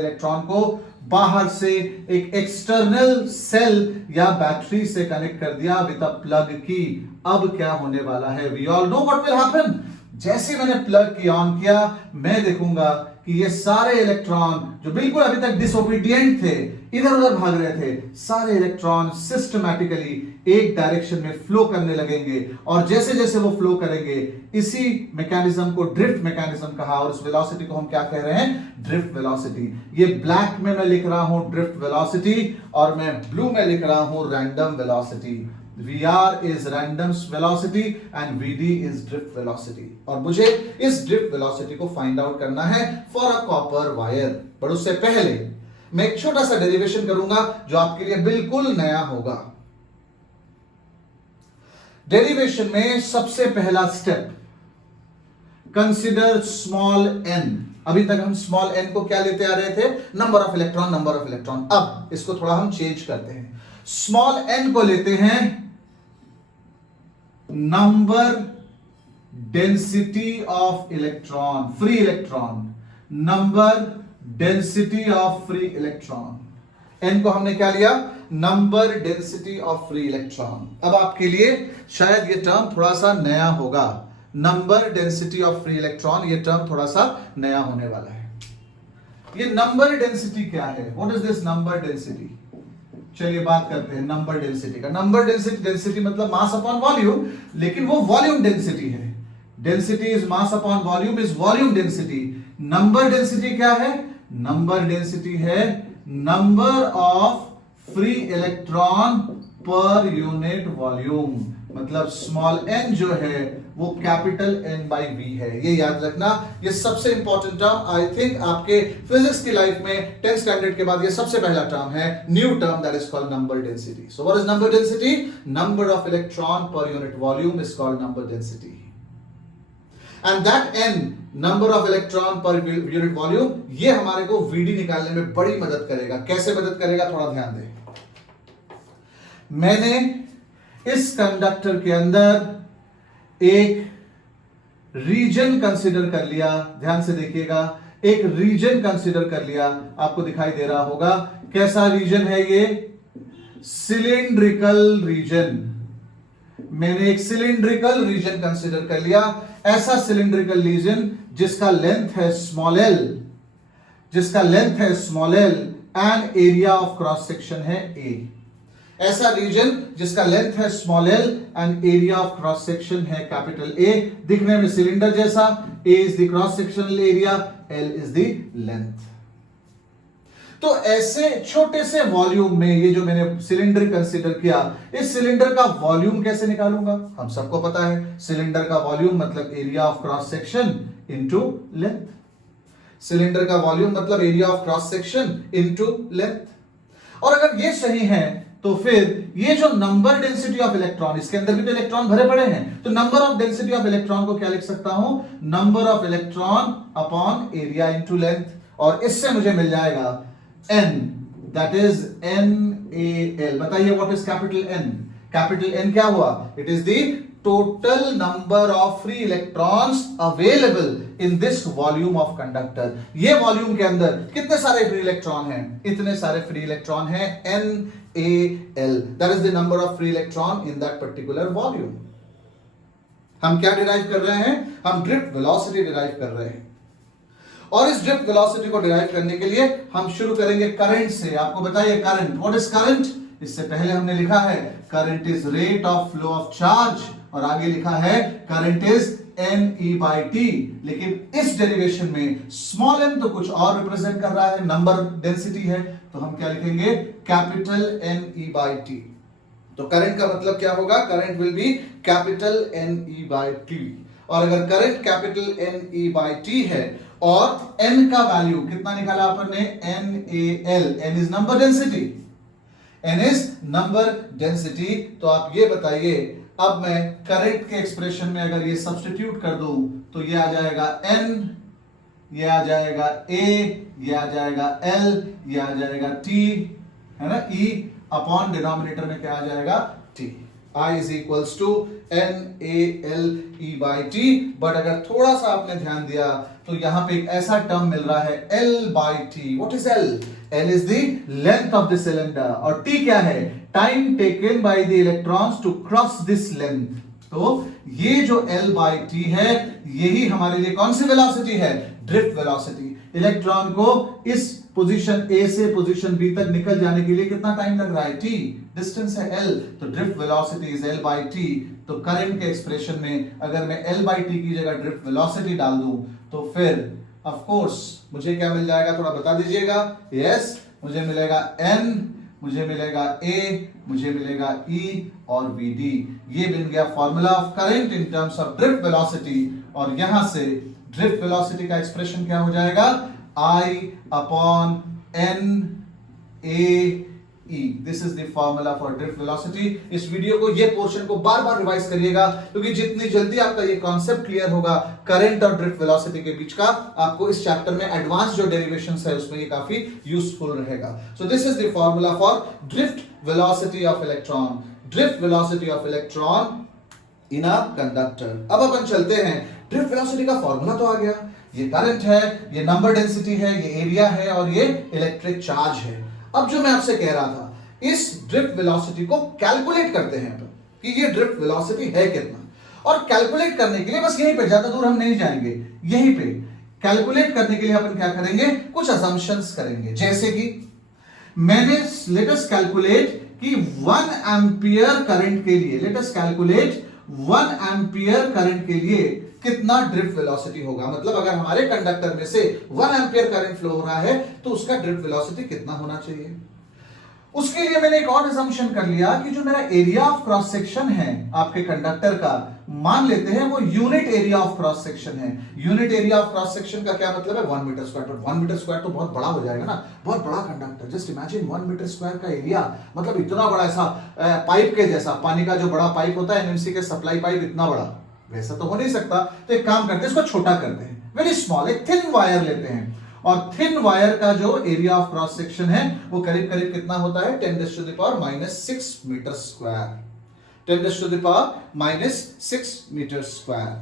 इलेक्ट्रॉन को बाहर से एक एक्सटर्नल सेल या बैटरी से कनेक्ट कर दिया विद अ प्लग की, अब क्या होने वाला है? We all know what will happen. जैसे मैंने प्लग की ऑन किया, मैं देखूंगा कि ये सारे इलेक्ट्रॉन जो बिल्कुल अभी तक डिसोबीडिएंट थे, इधर उधर भाग रहे थे, सारे इलेक्ट्रॉन सिस्टमैटिकली एक डायरेक्शन में फ्लो करने लगेंगे। और जैसे जैसे वो फ्लो करेंगे, इसी मैकेनिज्म को ड्रिफ्ट मैकेनिज्म कहा, और उस वेलोसिटी को हम क्या कह रहे हैं? Drift velocity. ये ब्लैक में मैं लिख रहा हूं ड्रिफ्ट वेलोसिटी, और मैं ब्लू में लिख रहा हूं random velocity. VR is random velocity and VD is drift velocity। और मुझे इस drift velocity को फाइंड आउट करना है for a copper wire। पर उससे पहले मैं एक छोटा सा डेरिवेशन करूंगा जो आपके लिए बिल्कुल नया होगा। डेरिवेशन में सबसे पहला स्टेप, कंसिडर स्मॉल n। अभी तक हम स्मॉल n को क्या लेते आ रहे थे? Number of electron. अब इसको थोड़ा हम चेंज करते हैं। स्मॉल n को लेते हैं number density of electron, free electron, number density of free electron. n को हमने क्या लिया? Number density of free electron. अब आपके लिए शायद ये टर्म थोड़ा सा नया होगा, number density of free electron. ये टर्म थोड़ा सा नया होने वाला है। ये नंबर डेंसिटी क्या है? What is this number density? चलिए बात करते हैं नंबर डेंसिटी का। नंबर डेंसिटी मतलब मास अपॉन वॉल्यूम, लेकिन वो वॉल्यूम डेंसिटी है। Density is mass upon volume, is volume density. Number density क्या है? नंबर डेंसिटी है number of free electron per unit volume. मतलब स्मॉल n जो है वो कैपिटल N बाई V है। ये याद रखना, ये सबसे इंपॉर्टेंट टर्म। आई थिंक आपके फिजिक्स की लाइफ में 10th स्टैंडर्ड के बाद ये सबसे पहला टर्म है, new term, that is called number density. So what is number density? Number of electron per unit volume is called number density. And that n, number of electron per unit volume, ये हमारे को VD निकालने में बड़ी मदद करेगा। कैसे मदद करेगा? थोड़ा ध्यान दें। मैंने इस कंडक्टर के अंदर एक रीजन कंसीडर कर लिया, ध्यान से देखिएगा, एक रीजन कंसीडर कर लिया। आपको दिखाई दे रहा होगा कैसा रीजन है ये? Cylindrical region. मैंने एक सिलिंड्रिकल रीजन कंसीडर कर लिया, ऐसा सिलिंड्रिकल रीजन जिसका लेंथ है small l, and area of cross section है A। ऐसा रीजन जिसका लेंथ है small l and area of cross section है कैपिटल A, दिखने में सिलेंडर जैसा। A is the cross sectional area, L is the length. तो ऐसे छोटे से वॉल्यूम में ये जो मैंने सिलेंडर कंसीडर किया, इस सिलेंडर का वॉल्यूम कैसे निकालूंगा? हम सबको पता है सिलेंडर का वॉल्यूम मतलब area of cross section into length. Cylinder का वॉल्यूम मतलब area of cross section into length. और अगर ये सही है तो फिर ये जो नंबर डेंसिटी ऑफ इलेक्ट्रॉन, इसके अंदर भी तो इलेक्ट्रॉन भरे पड़े हैं, तो number of density of electron को क्या लिख सकता हूं? Number of electron upon area into length. और इससे मुझे मिल जाएगा n, दैट इज NaL। बताइए what is capital N? Capital N क्या हुआ? It is the total number of free electrons available in this volume of conductor. ये volume के अंदर कितने सारे फ्री इलेक्ट्रॉन हैं? इतने सारे फ्री इलेक्ट्रॉन हैं, NaL, that is the number of free electron in that particular volume. हम क्या डिराइव कर रहे हैं? हम ड्रिफ्ट वेलोसिटी डिराइव कर रहे हैं। और इस ड्रिफ्ट वेलोसिटी को डिराइव करने के लिए हम शुरू करेंगे करंट से। आपको बताइए करंट, व्हाट इज करंट? इससे पहले हमने लिखा है current is rate of flow of charge, और आगे लिखा है करंट इज Ne/T, लेकिन इस डेरिवेशन में स्मॉल n तो कुछ और रिप्रेजेंट कर रहा है, नंबर डेंसिटी है, तो हम क्या लिखेंगे, कैपिटल Ne/T। तो करंट का मतलब क्या होगा, current will be capital Ne/T। और अगर करंट कैपिटल Ne/T है और n का वैल्यू कितना निकाला अपन ने, NaL, n is number density, n is number density. तो आप ये बताइए, अब मैं करंट के एक्सप्रेशन में अगर ये सब्स्टिट्यूट कर दूं तो ये आ जाएगा n, ये आ जाएगा a, ये आ जाएगा l, ये आ जाएगा t, है ना, e अपॉन डिनोमिनेटर में क्या आ जाएगा, t। I is equals to NaLE/T। But अगर थोड़ा सा आपने ध्यान दिया तो यहां पे एक ऐसा टर्म मिल रहा है L/T। What is L? L is the length of the cylinder और T क्या है, time taken by the electrons to cross this length. तो ये जो L/T है यही हमारे लिए कौन सी वेलोसिटी है, ड्रिफ्ट वेलोसिटी। इलेक्ट्रॉन को इस पोजीशन A से पोजीशन B तक निकल जाने के लिए कितना टाइम लग रहा है, T, डिस्टेंस है L, तो ड्रिफ्ट वेलोसिटी इज L/T। तो करंट के एक्सप्रेशन में अगर मैं L/T की जगह ड्रिफ्ट वेलोसिटी डाल दूं तो फिर ऑफ कोर्स मुझे क्या मिल जाएगा, थोड़ा बता दीजिएगा। यस, मुझे मिलेगा N, मुझे मिलेगा A, मुझे मिलेगा E और VD। ये बन गया formula of current in terms of drift velocity. और यहां से ड्रिफ्ट वेलोसिटी का एक्सप्रेशन क्या हो जाएगा, I upon NaE। This is the formula for drift velocity. इस वीडियो को, ये पोर्शन को बार बार रिवाइज करिएगा, क्योंकि जितनी जल्दी आपका ये कॉन्सेप्ट क्लियर होगा करंट और ड्रिफ्ट वेलोसिटी के बीच का, आपको इस चैप्टर में एडवांस जो डेरिवेशंस है उसमें ये काफी यूजफुल रहेगा। So this is the formula for drift velocity of electron, drift velocity of electron in a conductor. अब अपन चलते हैं, ड्रिफ्ट वेलोसिटी का फॉर्मूला तो आ गया, ये करंट है, ये नंबर डेंसिटी है, ये एरिया है और ये इलेक्ट्रिक चार्ज है। अब जो मैं आपसे कह रहा था, इस ड्रिफ्ट वेलोसिटी को कैलकुलेट करते हैं अपन कि ये ड्रिफ्ट वेलोसिटी है कितना। और कैलकुलेट करने के लिए बस यहीं पे, ज्यादा दूर हम नहीं जाएंगे, यहीं पे कैलकुलेट करने के लिए अपन क्या करेंगे, कुछ असम्पशंस करेंगे। जैसे कि मैंने, लेट अस कैलकुलेट कि 1 एम्पियर करंट के लिए, let us calculate 1 ampere current के लिए कितना ड्रिफ्ट वेलोसिटी होगा। मतलब अगर हमारे कंडक्टर में से 1 एम्पियर करंट फ्लो हो रहा है तो उसका ड्रिफ्ट वेलोसिटी कितना होना चाहिए। उसके लिए मैंने एक और असम्पशन कर लिया कि जो मेरा एरिया ऑफ क्रॉस सेक्शन है आपके कंडक्टर का, मान लेते हैं वो unit area of cross section है। Unit area of cross section का क्या मतलब है, 1 metre square. But 1 metre square तो बहुत बड़ा हो जाएगा ना, बहुत बड़ा conductor. Just imagine 1 metre square का एरिया, मतलब इतना बड़ा, ऐसा पाइप के जैसा, पानी का जो बड़ा पाइप होता है एनएमसी के सप्लाई पाइप, इतना बड़ा, वैसा तो हो नहीं सकता। तो एक काम करते हैं, इसको छोटा करते हैं, वेरी स्मॉल, एक थिन वायर लेते हैं और थिन वायर का जो एरिया ऑफ क्रॉस सेक्शन है वो करीब करीब कितना होता है, 10⁻⁻⁻6 मीटर स्क्वायर, 10⁻⁻⁻6 मीटर स्क्वायर।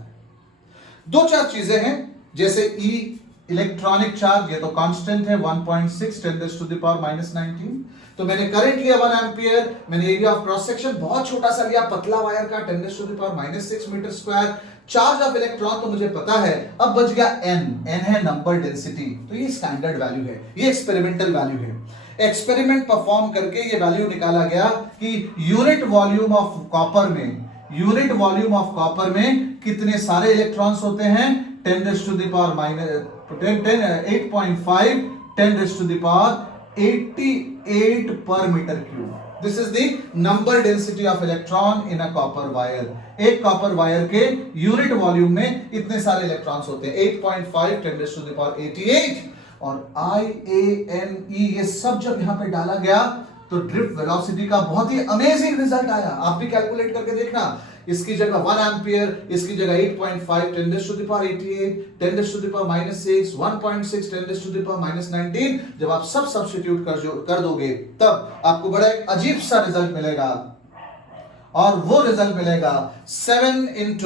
दो चार चीजें हैं, जैसे E इलेक्ट्रॉनिक चार्ज, ये तो कांस्टेंट है 1.6 10⁻⁻19। तो मैंने करंट लिया 1 एम्पियर, मैंने एरिया ऑफ क्रॉस सेक्शन बहुत छोटा सा लिया, पतला वायर का, 10⁻⁻6 metre square. Charge of electron तो मुझे पता है, अब बच गया n है नंबर डेंसिटी। तो ये स्टैंडर्ड वैल्यू है, ये एक्सपेरिमेंटल वैल्यू है। एक्सपेरिमेंट परफॉर्म करके ये वैल्यू निकाला गया कि यूनिट वॉल्यूम ऑफ कॉपर में, यूनिट वॉल्यूम ऑफ कॉपर में कितने सारे इलेक्ट्रॉन्स होते हैं, 8.5 10⁻88 per metre cube. This is the number density of electron in a copper wire. एक कॉपर वायर के यूनिट वॉल्यूम में इतने सारे इलेक्ट्रॉन्स होते हैं, 8.5 10⁻88। और IANE ये सब जब यहां पे डाला गया तो ड्रिफ्ट वेलोसिटी का बहुत ही अमेजिंग रिजल्ट आया। आप भी कैलकुलेट करके देखना, इसकी जगह 1 एम्पियर, इसकी जगह 8.5 10⁻88 10⁻⁻6 1.6 10⁻⁻19। जब आप सब सब्स्टिट्यूट कर दोगे तब आपको बड़ा एक अजीब सा रिजल्ट मिलेगा, और वो रिजल्ट मिलेगा 7 ×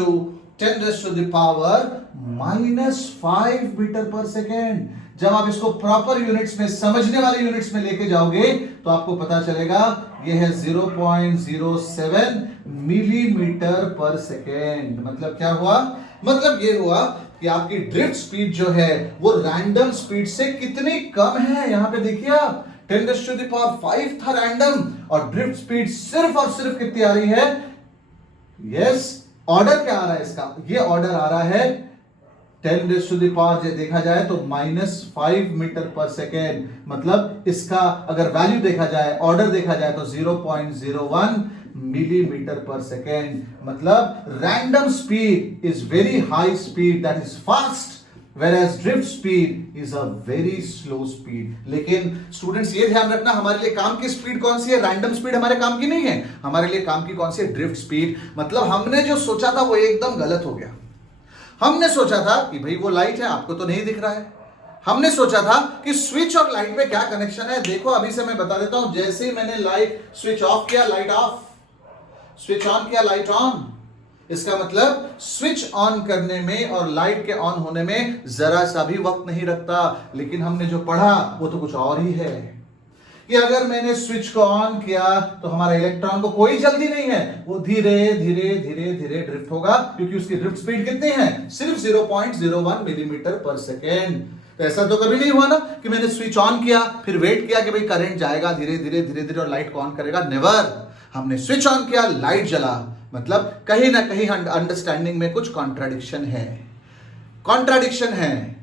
10⁻⁻5 मीटर पर सेकेंड। जब आप इसको प्रॉपर यूनिट्स में, समझने वाले यूनिट्स में लेके जाओगे तो आपको पता चलेगा ये है 0.07 मिलीमीटर पर सेकेंड। मतलब क्या हुआ, मतलब ये हुआ कि आपकी ड्रिफ्ट स्पीड जो है वो रैंडम स्पीड से कितनी कम है। यहां पे देखिए आप, 10⁻5 था रैंडम, और ड्रिफ्ट स्पीड सिर्फ और सिर्फ कितनी आ रही है, यस ऑर्डर क्या आ रहा है इसका? ये ऑर्डर आ रहा है 10⁻⁴ देखा जाए तो -5 मीटर पर सेकेंड। मतलब इसका अगर वैल्यू देखा जाए, ऑर्डर देखा जाए तो 0.01 मिलीमीटर पर सेकेंड। मतलब random speed is very high speed, that is fast, whereas drift speed is a very slow speed। लेकिन स्टूडेंट्स ये ध्यान रखना, हमारे लिए काम की स्पीड कौन सी है? रैंडम स्पीड हमारे काम की नहीं है, हमारे लिए काम की कौन सी है? Drift speed. मतलब हमने जो सोचा था वो एकदम गलत हो गया। हमने सोचा था कि भाई वो लाइट है, आपको तो नहीं दिख रहा है। हमने सोचा था कि स्विच और लाइट में क्या कनेक्शन है। देखो अभी से मैं बता देता हूं, जैसे ही मैंने लाइट स्विच ऑफ किया, लाइट ऑफ, स्विच ऑन किया, लाइट ऑन। इसका मतलब स्विच ऑन करने में और लाइट के ऑन होने में जरा सा भी वक्त नहीं लगता। लेकिन हमने जो पढ़ा वो तो कुछ और ही है कि अगर मैंने स्विच को ऑन किया तो हमारा इलेक्ट्रॉन को कोई जल्दी नहीं है, वो धीरे धीरे धीरे धीरे ड्रिफ्ट होगा, क्योंकि उसकी ड्रिफ्ट स्पीड कितनी है? सिर्फ 0.01 मिलीमीटर पर सेकेंड। तो ऐसा तो कभी नहीं हुआ ना कि मैंने स्विच ऑन किया फिर वेट किया कि भाई करंट जाएगा धीरे धीरे धीरे धीरे और लाइट को ऑन करेगा। नेवर। हमने स्विच ऑन किया, लाइट जला। मतलब कहीं ना कहीं अंडरस्टैंडिंग में कुछ कॉन्ट्राडिक्शन है। कॉन्ट्राडिक्शन है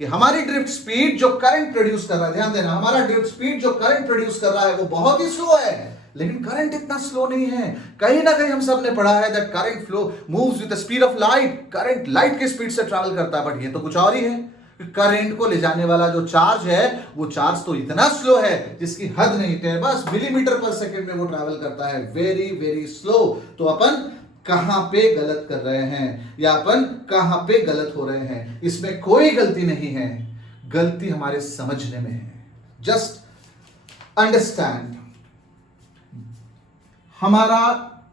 कि हमारी ड्रिफ्ट स्पीड जो करंट प्रोड्यूस कर रहा है, ध्यान देना, हमारा ड्रिफ्ट स्पीड जो करंट प्रोड्यूस कर रहा है वो बहुत ही स्लो है, लेकिन करंट इतना स्लो नहीं है। कहीं ना कहीं हम सब ने पढ़ा है that current flow moves with the speed of light. Current light की स्पीड से ट्रैवल करता है, बट ये तो कुछ और ही है। करंट को ले जाने वाला जो चार्ज है वो चार्ज तो इतना स्लो है जिसकी हद नहीं है, बस मिलीमीटर पर सेकंड में वो ट्रैवल करता है, वेरी वेरी स्लो। तो अपन कहां पे गलत कर रहे हैं या अपन कहां पे गलत हो रहे हैं? इसमें कोई गलती नहीं है, गलती हमारे समझने में है। जस्ट अंडरस्टैंड, हमारा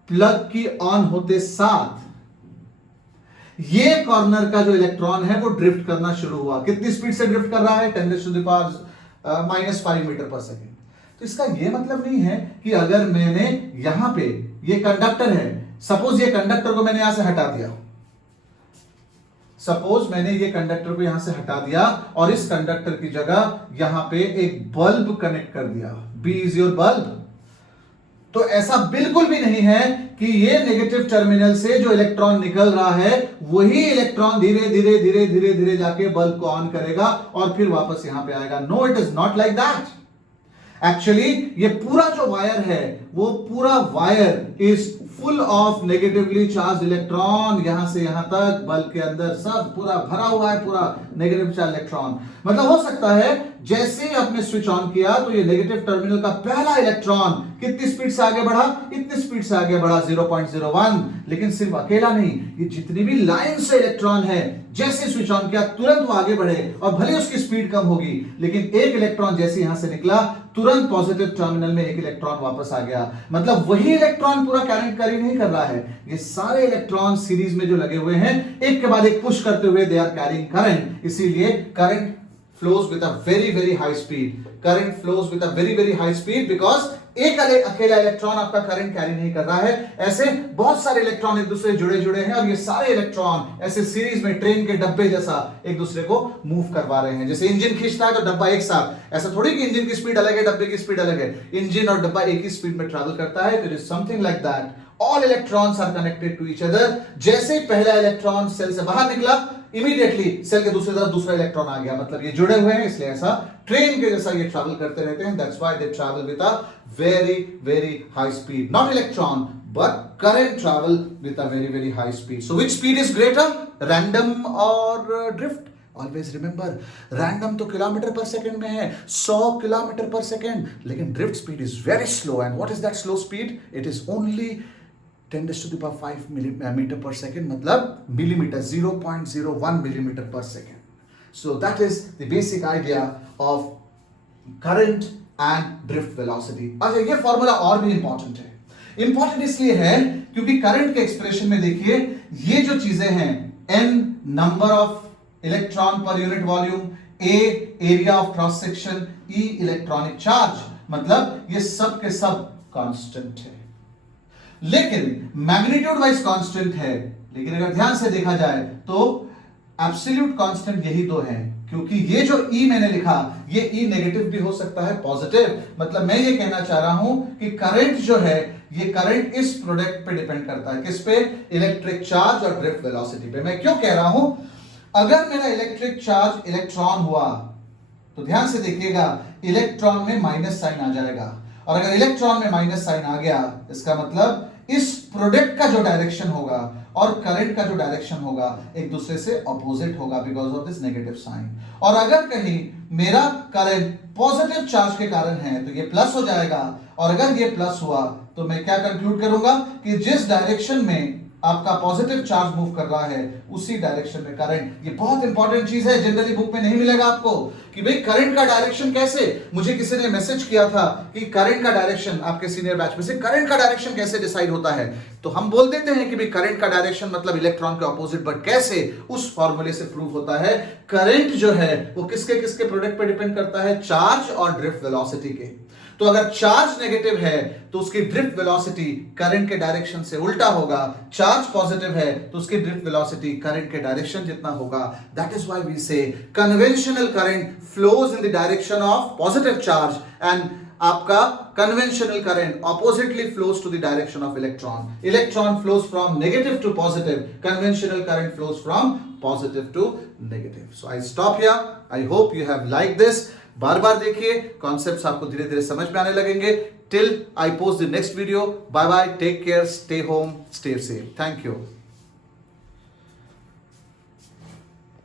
प्लग की ऑन होते साथ ये कॉर्नर का जो इलेक्ट्रॉन है वो ड्रिफ्ट करना शुरू हुआ। कितनी स्पीड से ड्रिफ्ट कर रहा है? 10⁻⁻⁵ मीटर पर सेकेंड। तो इसका ये मतलब नहीं है कि अगर मैंने यहां पे, ये कंडक्टर है, सपोज ये कंडक्टर को मैंने यहां से हटा दिया, सपोज मैंने ये कंडक्टर को यहां से हटा दिया और इस कंडक्टर की जगह यहां पे एक बल्ब कनेक्ट कर दिया, बी इज योर बल्ब। तो ऐसा बिल्कुल भी नहीं है कि ये नेगेटिव टर्मिनल से जो इलेक्ट्रॉन निकल रहा है वही इलेक्ट्रॉन धीरे धीरे धीरे धीरे धीरे जाके बल्ब को ऑन करेगा और फिर वापस यहां पे आएगा। No, it is not like that. Actually ये पूरा जो वायर है वो पूरा wire is full of negatively charge electron. यहां से यहां तक बल्ब के अंदर सब पूरा भरा हुआ है, पूरा नेगेटिव चार्ज इलेक्ट्रॉन। मतलब हो सकता है जैसे ही आपने स्विच ऑन किया तो ये नेगेटिव टर्मिनल का पहला इलेक्ट्रॉन कितनी स्पीड से आगे बढ़ा? इतनी स्पीड से आगे बढ़ा, 0.01। लेकिन सिर्फ अकेला नहीं, ये जितनी भी लाइन से इलेक्ट्रॉन है जैसे स्विच ऑन किया तुरंत वो आगे बढ़े और भले उसकी स्पीड कम होगी, लेकिन एक इलेक्ट्रॉन जैसे यहां से निकला तुरंत पॉजिटिव टर्मिनल में एक इलेक्ट्रॉन वापस आ गया। मतलब वही इलेक्ट्रॉन पूरा कैरी नहीं कर रहा है, ये सारे इलेक्ट्रॉन सीरीज में जो लगे हुए हैं एक के बाद एक पुश करते हुए दे आर कैरिंग करंट। इसीलिए current flows with a very very high speed. Current flows with a very very high speed because एक अकेला इलेक्ट्रॉन आपका करंट कैरी नहीं कर रहा है। ऐसे बहुत सारे इलेक्ट्रॉन एक दूसरे जुड़े हैं और ये सारे इलेक्ट्रॉन ऐसे सीरीज में ट्रेन के डब्बे जैसा एक दूसरे को मूव करवा रहे हैं। जैसे इंजन खींचता है तो डब्बा एक साथ, ऐसा थोड़ी कि इंजन की स्पीड अलग है डब्बे की स्पीड अलग है। इंजन और डब्बा एक ही स्पीड में ट्रैवल करता है। It is something like that, all electrons are connected to each other. जैसे ही पहला इलेक्ट्रॉन सेल से बाहर निकला, इमीडिएटली सेल के दूसरी तरफ दूसरा इलेक्ट्रॉन आ गया। मतलब ये जुड़े हुए हैं, इसलिए ऐसा ट्रेन के जैसा ये ट्रैवल करते रहते हैं। That's why they travel with a very very high speed. Not electron but current travel with a very very high speed. So which speed is greater, random और ड्रिफ्ट? ऑलवेज रिमेंबर, रैंडम तो kilometre per second में है, 100 kilometre per second, लेकिन drift speed is very slow. And what is that slow speed? It is only 10⁵ metre per second, मतलब millimetre, 0.01 millimetre पर second. So that is the basic idea of current and drift velocity. अच्छा, ये formula और भी important है. Important इसलिए है क्योंकि करंट के एक्सप्रेशन में देखिए ये जो चीजें हैं, n number of electron per unit volume, a area of cross section, e electronic charge, मतलब ये सब के सब कांस्टेंट है. लेकिन मैग्नीट्यूड वाइज कांस्टेंट है, लेकिन अगर ध्यान से देखा जाए तो एब्सोल्यूट कांस्टेंट यही दो हैं. क्योंकि ये जो E मैंने लिखा, ये E नेगेटिव भी हो सकता है, पॉजिटिव. मतलब मैं ये कहना चाह रहा हूं कि करंट जो है ये करंट इस प्रोडक्ट पे डिपेंड करता है, किस पे? इलेक्ट्रिक चार्ज और ड्रिफ्ट वेलोसिटी पे। मैं क्यों कह रहा हूं, अगर मेरा इलेक्ट्रिक चार्ज इलेक्ट्रॉन हुआ तो ध्यान से देखिएगा, इलेक्ट्रॉन में माइनस साइन आ जाएगा, और अगर इलेक्ट्रॉन में माइनस साइन आ गया, इसका मतलब इस प्रोडक्ट का जो डायरेक्शन होगा और करंट का जो डायरेक्शन होगा एक दूसरे से अपोजिट होगा because of this negative sign. और अगर कहीं मेरा करंट पॉजिटिव चार्ज के कारण है तो ये प्लस हो जाएगा, और अगर ये प्लस हुआ तो मैं क्या कंक्लूड करूंगा कि जिस डायरेक्शन में आपका पॉजिटिव चार्ज मूव कर रहा है उसी डायरेक्शन में करंट। ये बहुत इंपॉर्टेंट चीज है, जनरली बुक में नहीं मिलेगा आपको कि भाई करंट का डायरेक्शन कैसे। मुझे किसी ने मैसेज किया था कि करंट का डायरेक्शन, आपके सीनियर बैच में से, करंट का डायरेक्शन कैसे डिसाइड होता है, तो हम बोल देते हैं कि भाई करंट का डायरेक्शन मतलब इलेक्ट्रॉन के ऑपोजिट, बट कैसे, उस फॉर्मूले से प्रूव होता है। करंट जो है वो किसके किसके प्रोडक्ट पे डिपेंड करता है? चार्ज और ड्रिफ्ट वेलोसिटी के। तो अगर चार्ज नेगेटिव है तो उसकी ड्रिफ्ट वेलोसिटी करंट के डायरेक्शन से उल्टा होगा, चार्ज पॉजिटिव है तो उसकी ड्रिफ्ट वेलोसिटी करंट के डायरेक्शन जितना होगा। That is why we say conventional current flows in the direction of positive charge and आपका conventional current oppositely flows to the direction of electron. Electron flows from negative to positive, conventional current flows from positive to negative. So I stop here. I hope you have like this. बार बार देखिए, concepts आपको धीरे धीरे समझ में आने लगेंगे। Till I post the next video, bye bye, take care, stay home, stay safe, thank you.